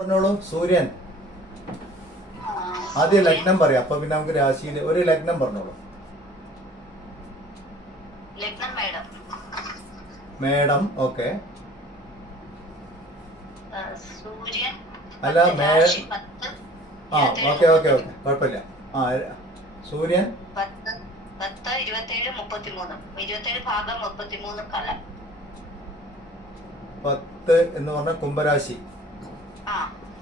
പറഞ്ഞോളൂ. സൂര്യൻ ആദ്യം ലഗ്നം പറയാം, അപ്പൊ പിന്നെ നമുക്ക് രാശിയിൽ ഒരു ലഗ്നം പറഞ്ഞോളൂ. മേടം. ഓക്കെ. അല്ല ആ ഓക്കെ ഓക്കെ ഓക്കെ കുഴപ്പമില്ല. ആ സൂര്യൻ 10 എന്ന് പറഞ്ഞ കുംഭരാശി,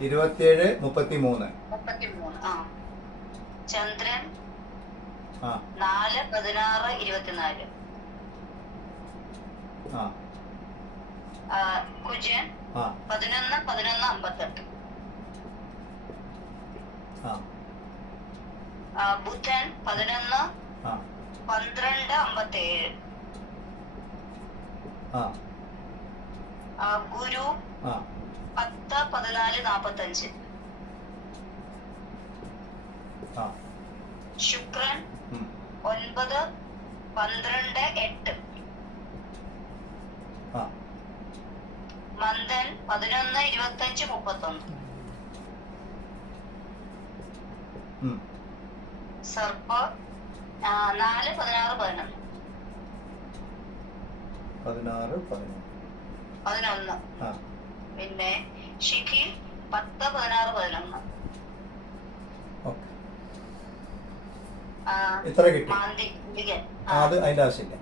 27 33. ചന്ദ്രൻ 4 16 24. കുജൻ 11 11 58. ബുധൻ 11 12 57. ഗുരു 10 14 45. ശുക്രൻ 9 12 8. മന്ദൻ 11 25 31. സർപ്പ 4 16 11. 11. പിന്നെ ശിഖി 10 16 11. ഇത്ര കിട്ടി. അത് അതിന്റെ ആവശ്യമില്ല.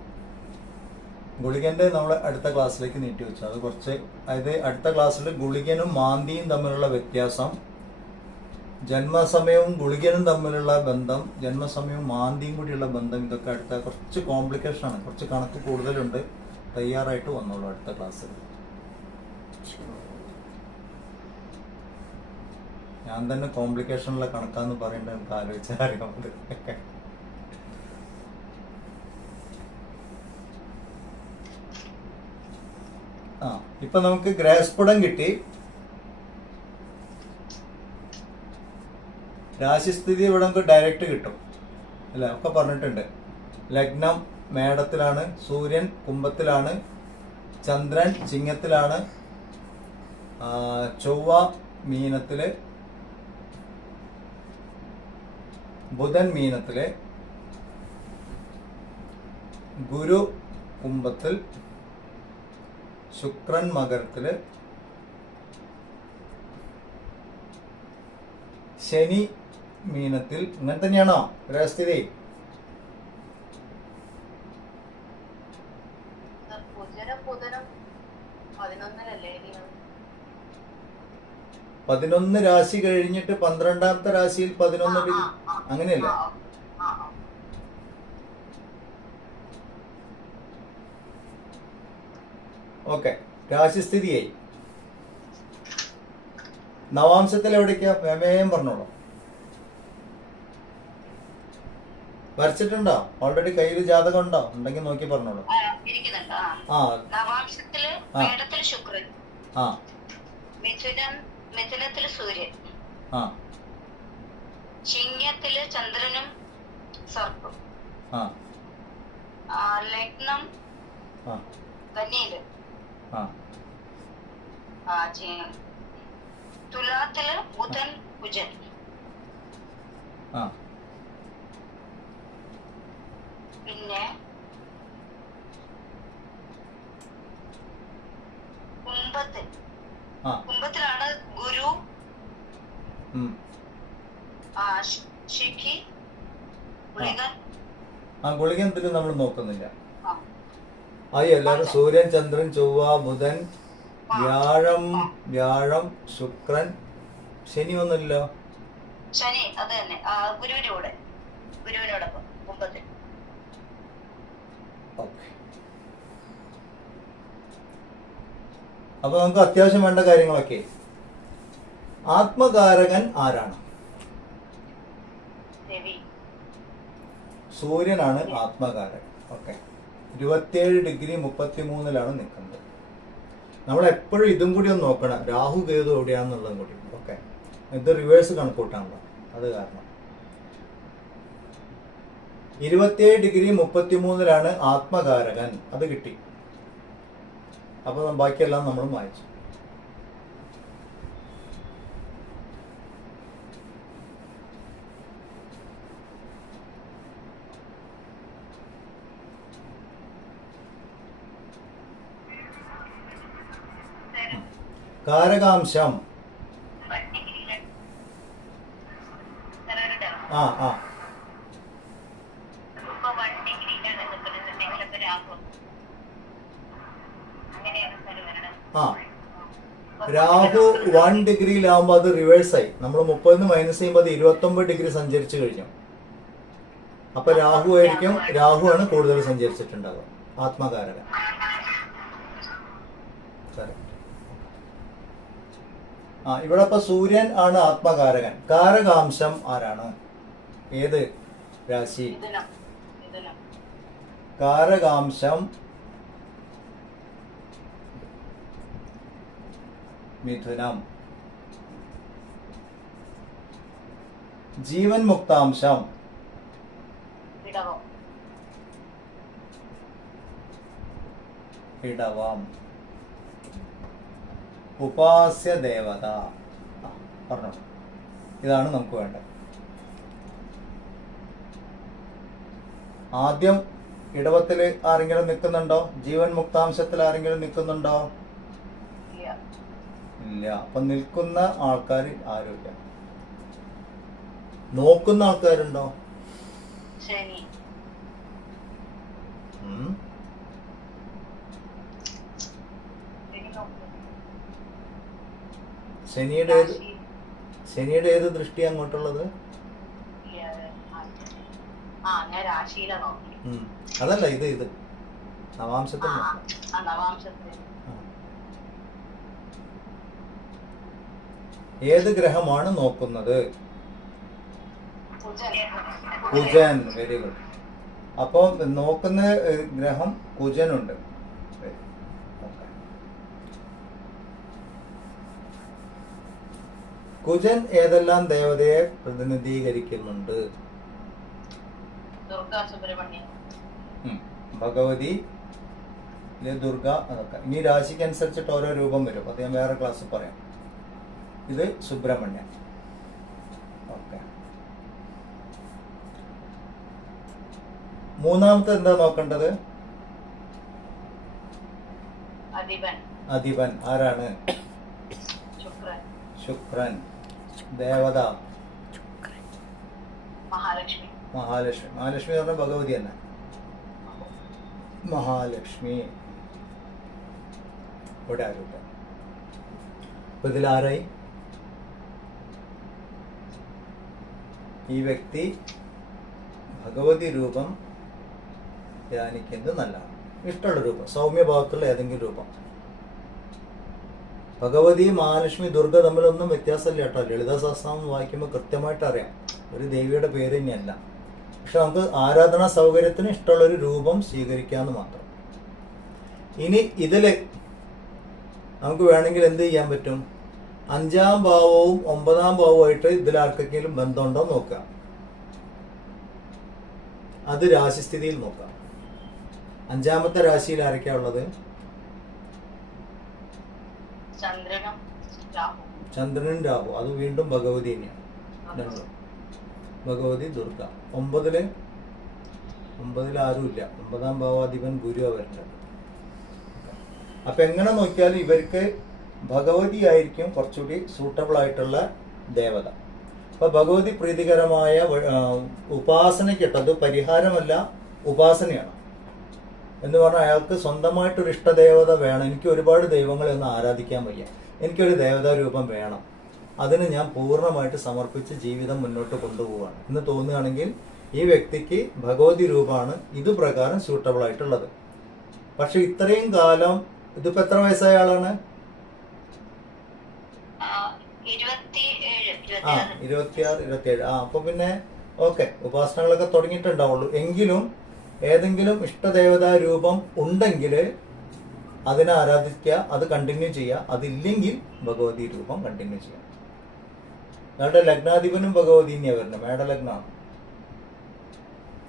ഗുളികന്റെ നമ്മൾ അടുത്ത ക്ലാസ്സിലേക്ക് നീട്ടി വെച്ചു. അത് കുറച്ച്, അതായത് അടുത്ത ക്ലാസ്സിൽ ഗുളികനും മാന്തിയും തമ്മിലുള്ള വ്യത്യാസം, ജന്മസമയവും ഗുളികനും തമ്മിലുള്ള ബന്ധം, ജന്മസമയവും മാന്തിയും കൂടിയുള്ള ബന്ധം, ഇതൊക്കെ അടുത്ത കുറച്ച് കോംപ്ലിക്കേഷൻ ആണ്, കുറച്ച് കണക്ക് കൂടുതലുണ്ട്. തയ്യാറായിട്ട് വന്നോളൂ അടുത്ത ക്ലാസ്സിൽ. ഞാൻ തന്നെ കോംപ്ലിക്കേഷനുള്ള കണക്കാന്ന് പറയേണ്ടത് നമുക്ക് ആലോചിച്ചാൽ അറിയാമത്. ഇപ്പൊ നമുക്ക് ഗ്രഹസ്ഫുടം കിട്ടി. രാശിസ്ഥിതി ഇവിടെ നമുക്ക് ഡയറക്റ്റ് കിട്ടും അല്ല, ഒക്കെ പറഞ്ഞിട്ടുണ്ട്. ലഗ്നം മേടത്തിലാണ്, സൂര്യൻ കുംഭത്തിലാണ്, ചന്ദ്രൻ ചിങ്ങത്തിലാണ്, ചൊവ്വ മീനത്തില്, ബുധൻ മീനത്തില്, ഗുരു കുംഭത്തിൽ, ശുക്രൻ മകരത്തില്, ശനി മീനത്തിൽ. ഇങ്ങനെ തന്നെയാണോ ഗ്രഹസ്ഥിതി? പതിനൊന്ന് രാശി കഴിഞ്ഞിട്ട് 12ാമത്തെ രാശിയിൽ 11 അങ്ങനെയല്ല. ഓക്കെ, രാശിസ്ഥിതിയായി. നവാംശത്തിൽ എവിടേക്കാ? വേഗം പറഞ്ഞോളൂ. വരച്ചിട്ടുണ്ടോ? ഓൾറെഡി കയ്യിൽ ജാതകം ഉണ്ടോ? ഉണ്ടെങ്കിൽ നോക്കി പറഞ്ഞോളൂ. ശുക്രൻ, മിഥുനത്തില് സൂര്യൻ, ചിങ്ങത്തില് ചന്ദ്രനും സർപ്പും, ലഗ്നം കന്നിയില്, തുലാത്തില് ബുധൻ കുജൻ, പിന്നെ കുംഭത്തിലാണ് ഗുരു, ശിഖി, ഗുളികൻ. ഗുളികൻ എന്തിലും നമ്മൾ നോക്കുന്നില്ല. എല്ലാവരും സൂര്യൻ ചന്ദ്രൻ ചൊവ്വ ബുധൻ വ്യാഴം ശുക്രൻ, ശനി ഒന്നുമില്ലല്ലോ. ശനി അത് തന്നെ ഗുരുവിനോടൊപ്പം കുംഭത്തിൽ. അപ്പൊ നമുക്ക് അത്യാവശ്യം വേണ്ട കാര്യങ്ങളൊക്കെ. ആത്മകാരകൻ ആരാണ്? സൂര്യനാണ് ആത്മകാരകൻ. ഓക്കെ, 27 ഡിഗ്രി 33 നിൽക്കുന്നത്. നമ്മൾ എപ്പോഴും ഇതും കൂടി ഒന്ന് നോക്കണം, രാഹു കേതു എവിടെയാണെന്നുള്ളതും കൂടി. ഓക്കെ, ഇത് റിവേഴ്സ് കണക്കൂട്ടാണല്ലോ, അത് കാരണം 27 ഡിഗ്രി 33 ആത്മകാരകൻ. അത് കിട്ടി. അപ്പൊ ബാക്കിയെല്ലാം നമ്മൾ വായിച്ചു. കാരകാംശം ആ ആ ആ രാഹു 1 ഡിഗ്രിയിലാവുമ്പോൾ അത് റിവേഴ്സായി. നമ്മൾ 30 മൈനസ് ചെയ്യുമ്പോൾ അത് 29 ഡിഗ്രി സഞ്ചരിച്ചു കഴിഞ്ഞു. അപ്പൊ രാഹുവാണ് കൂടുതൽ സഞ്ചരിച്ചിട്ടുണ്ടാവുക. ആത്മകാരകൻ. ആ ഇവിടെ ഇപ്പൊ സൂര്യൻ ആണ് ആത്മകാരകൻ. കാരകാംശം ആരാണ്? ഏത് രാശി? കാരകാംശം മിഥുനം. ജീവൻ മുക്താംശം ഇടവം. ഉപാസ്യ ദേവത പറഞ്ഞു. ഇതാണ് നമുക്ക് വേണ്ടത്. ആദ്യം ഇടവത്തിൽ ആരെങ്കിലും നിൽക്കുന്നുണ്ടോ? ജീവൻ മുക്താംശത്തിൽ ആരെങ്കിലും നിൽക്കുന്നുണ്ടോ? ഇല്ല. അപ്പൊ നിൽക്കുന്ന ആൾക്കാർ ആരുമില്ല. നോക്കുന്ന ആൾക്കാരുണ്ടോ? ശനിയുടെ ഏത് ദൃഷ്ടി അങ്ങോട്ടുള്ളത്? അതല്ല, ഇത് നവാംശത്തിൽ. ഏത് ഗ്രഹമാണ് നോക്കുന്നത്? കുജൻ. Very good. അപ്പൊ നോക്കുന്ന ഗ്രഹം കുജനുണ്ട്. കുജൻ ഏതെല്ലാം ദേവതയെ പ്രതിനിധീകരിക്കുന്നുണ്ട്? ഭഗവതി, ദുർഗ, അതൊക്കെ. ഇനി രാശിക്കനുസരിച്ചിട്ട് ഓരോ രൂപം വരും. അത് ഞാൻ വേറെ ക്ലാസ്സിൽ പറയാം. ഇത് സുബ്രഹ്മണ്യൻ. ഓക്കെ. മൂന്നാമത്തെ എന്താ നോക്കേണ്ടത്? അധിപൻ ആരാണ്? ശുക്രൻ. ദേവത മഹാലക്ഷ്മി. മഹാലക്ഷ്മി പറഞ്ഞ ഭഗവതി തന്നെ. മഹാലക്ഷ്മി. ഇവിടെ ആരുമില്ല. അപ്പൊ ഇതിലാരായി? ഈ വ്യക്തി ഭഗവതി രൂപം ധ്യാനിക്കുന്നത് നല്ലതാണ്. ഇഷ്ടമുള്ള രൂപം, സൗമ്യഭാവത്തുള്ള ഏതെങ്കിലും രൂപം. ഭഗവതി, മഹാലക്ഷ്മി, ദുർഗ തമ്മിലൊന്നും വ്യത്യാസമില്ല കേട്ടോ. ലളിതാ സഹസ്രനാമം വായിക്കുമ്പോൾ കൃത്യമായിട്ട് അറിയാം ഒരു ദേവിയുടെ പേര് തന്നെയല്ല. പക്ഷെ നമുക്ക് ആരാധനാ സൗകര്യത്തിന് ഇഷ്ടമുള്ളൊരു രൂപം സ്വീകരിക്കാമെന്ന് മാത്രം. ഇനി ഇതില് നമുക്ക് വേണമെങ്കിൽ എന്ത് ചെയ്യാൻ പറ്റും? 5-ാം ഭാവവും 9-ാം ഭാവവുമായിട്ട് ഇതിലാർക്കെങ്കിലും ബന്ധമുണ്ടോ നോക്കുക. അത് രാശിസ്ഥിതിയിൽ നോക്കാം. 5-ാമത്തെ രാശിയിൽ ആരൊക്കെയാ ഉള്ളത്? ചന്ദ്രനും രാഹു. അത് വീണ്ടും ഭഗവതി തന്നെയാണ്. ഭഗവതി, ദുർഗ. 9-ല് ആരുമില്ല. 9-ാം ഭാവാധിപൻ ഗുരു അവരുടെ. അപ്പൊ എങ്ങനെ നോക്കിയാലും ഇവർക്ക് ഭഗവതി ആയിരിക്കും കുറച്ചുകൂടി സൂട്ടബിൾ ആയിട്ടുള്ള ദേവത. അപ്പൊ ഭഗവതി പ്രീതികരമായ ഉപാസനയ്ക്കിട്ടത് പരിഹാരമല്ല, ഉപാസനയാണ്. എന്ന് പറഞ്ഞാൽ അയാൾക്ക് സ്വന്തമായിട്ടൊരു ഇഷ്ടദേവത വേണം. എനിക്ക് ഒരുപാട് ദൈവങ്ങളെ ഒന്ന് ആരാധിക്കാൻ വയ്യ, എനിക്കൊരു ദേവതാ രൂപം വേണം, അതിന് ഞാൻ പൂർണ്ണമായിട്ട് സമർപ്പിച്ച് ജീവിതം മുന്നോട്ട് കൊണ്ടുപോവാണ് എന്ന് തോന്നുകയാണെങ്കിൽ ഈ വ്യക്തിക്ക് ഭഗവതി രൂപമാണ് ഇത് പ്രകാരം സ്യൂട്ടബിൾ ആയിട്ടുള്ളത്. പക്ഷെ ഇത്രയും കാലം ഇതിപ്പോ എത്ര വയസ്സായ ആളാണ്? 26, 27. അപ്പൊ പിന്നെ ഓക്കെ, ഉപാസനകളൊക്കെ തുടങ്ങിയിട്ടുണ്ടാവുള്ളൂ. എങ്കിലും ഏതെങ്കിലും ഇഷ്ടദേവതാ രൂപം ഉണ്ടെങ്കിൽ അതിനെ ആരാധിക്കുക, അത് കണ്ടിന്യൂ ചെയ്യുക. അതില്ലെങ്കിൽ ഭഗവതി രൂപം കണ്ടിന്യൂ ചെയ്യുക. ഞങ്ങളുടെ ലഗ്നാധിപനും ഭഗവതി തന്നെയാണ് വരുന്നത്, മേടലഗ്നമാണ്.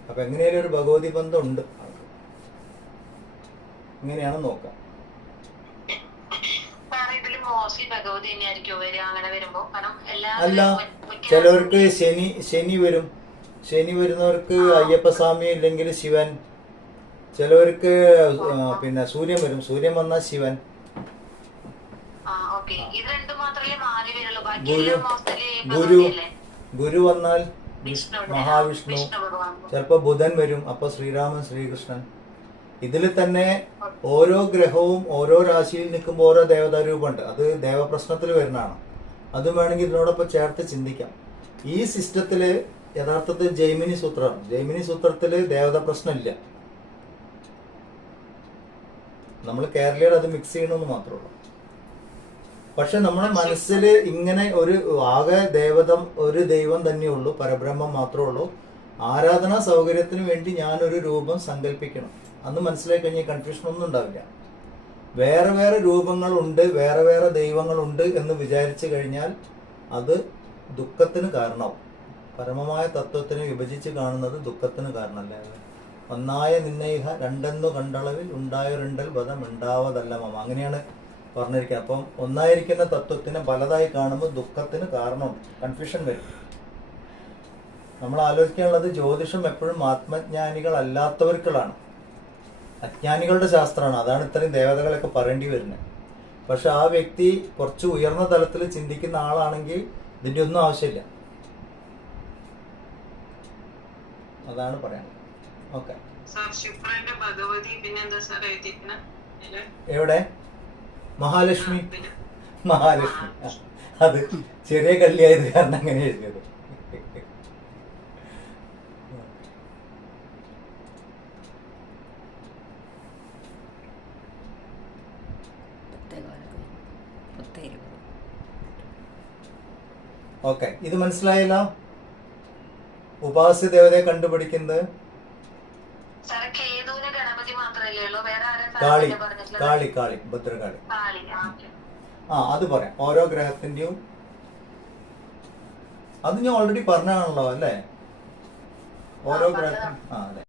അപ്പൊ എങ്ങനെയാലും ഒരു ഭഗവതി ബന്ധം ഉണ്ട്. ഇങ്ങനെയാണ് നോക്കാം. അല്ല, ചിലവർക്ക് ശനി വരും. ശനി വരുന്നവർക്ക് അയ്യപ്പസ്വാമി ഇല്ലെങ്കിൽ ശിവൻ. ചിലവർക്ക് പിന്നെ സൂര്യൻ വരും. സൂര്യൻ വന്നാൽ ശിവൻ. ഓക്കെ ഇത് രണ്ടും മാത്രമേ 4 പേരുള്ളൂ. ഗുരു ബാക്കിയെല്ലാം mostly ഗുരു പ്രകൃതിയല്ലേ? ഗുരു വന്നാൽ വിഷ്ണുവിടെ. മഹാവിഷ്ണു, വിഷ്ണു ഭഗവാൻ. ചിലപ്പോ ബുധൻ വരും, അപ്പൊ ശ്രീരാമൻ ശ്രീകൃഷ്ണൻ. ഇതിൽ തന്നെ ഓരോ ഗ്രഹവും ഓരോ രാശിയിൽ നിൽക്കുമ്പോൾ ഓരോ ദേവതാ രൂപമുണ്ട്. അത് ദേവപ്രശ്നത്തിൽ വരുന്നതാണ്. അതും വേണമെങ്കിൽ ഇതിനോടൊപ്പം ചേർത്ത് ചിന്തിക്കാം. ഈ സിസ്റ്റത്തില് യഥാർത്ഥത്തിൽ ജൈമിനി സൂത്രമാണ്. ജൈമിനി സൂത്രത്തില് ദേവതാ പ്രശ്നമില്ല. നമ്മൾ കേരളീയർ അത് മിക്സ് ചെയ്യണമെന്ന് മാത്രമേ ഉള്ളൂ. പക്ഷെ നമ്മുടെ മനസ്സിൽ ഇങ്ങനെ ഒരു ആകെ ഒരു ദൈവം തന്നെയുള്ളൂ, പരബ്രഹ്മം മാത്രമേ ഉള്ളൂ. ആരാധനാ സൗകര്യത്തിന് വേണ്ടി ഞാനൊരു രൂപം സങ്കല്പിക്കണം. അന്ന് മനസ്സിലാക്കി കഴിഞ്ഞാൽ കൺഫ്യൂഷൻ ഒന്നും ഉണ്ടാവില്ല. വേറെ വേറെ രൂപങ്ങളുണ്ട്, വേറെ വേറെ ദൈവങ്ങളുണ്ട് എന്ന് വിചാരിച്ചു കഴിഞ്ഞാൽ അത് ദുഃഖത്തിന് കാരണമാവും. പരമമായ തത്വത്തിനെ വിഭജിച്ച് കാണുന്നത് ദുഃഖത്തിന് കാരണമല്ല. ഒന്നായ നിന്നയിഹ രണ്ടെന്നു കണ്ടളവിൽ ഉണ്ടായൊരുണ്ടൽ വധം ഉണ്ടാവതല്ല മമ, അങ്ങനെയാണ് പറഞ്ഞിരിക്കുന്നത്. അപ്പം ഒന്നായിരിക്കുന്ന തത്വത്തിനെ പലതായി കാണുമ്പോൾ ദുഃഖത്തിന് കാരണം, കൺഫ്യൂഷൻ വരും. നമ്മൾ ആലോചിക്കാനുള്ളത് ജ്യോതിഷം എപ്പോഴും ആത്മജ്ഞാനികളല്ലാത്തവർക്കുള്ളതാണ്, അജ്ഞാനികളുടെ ശാസ്ത്രമാണ്. അതാണ് ഇത്രയും ദേവതകളൊക്കെ പറയേണ്ടി വരുന്നത്. പക്ഷെ ആ വ്യക്തി കുറച്ച് ഉയർന്ന തലത്തിൽ ചിന്തിക്കുന്ന ആളാണെങ്കിൽ ഇതിൻ്റെ ഒന്നും ആവശ്യമില്ല. അതാണ് പറയാനുള്ളത്. ഓക്കെ, എവിടെ മഹാലക്ഷ്മി? മഹാലക്ഷ്മി അത് ചെറിയ കല്ലിയായത് കാരണം അങ്ങനെ എഴുതിയത്. ഓക്കെ, ഇത് മനസ്സിലായല്ലോ. ഉപാസ്യ ദേവതയെ കണ്ടുപിടിക്കുന്നത് കാളി, കാളി, കാളി, ഭദ്രകാളി. അത് പറയാം. ഓരോ ഗ്രഹത്തിന്റെയും അത് ഞാൻ ഓൾറെഡി പറഞ്ഞാണല്ലോ അല്ലേ? ഓരോ ഗ്രഹത്തിനും അതെ.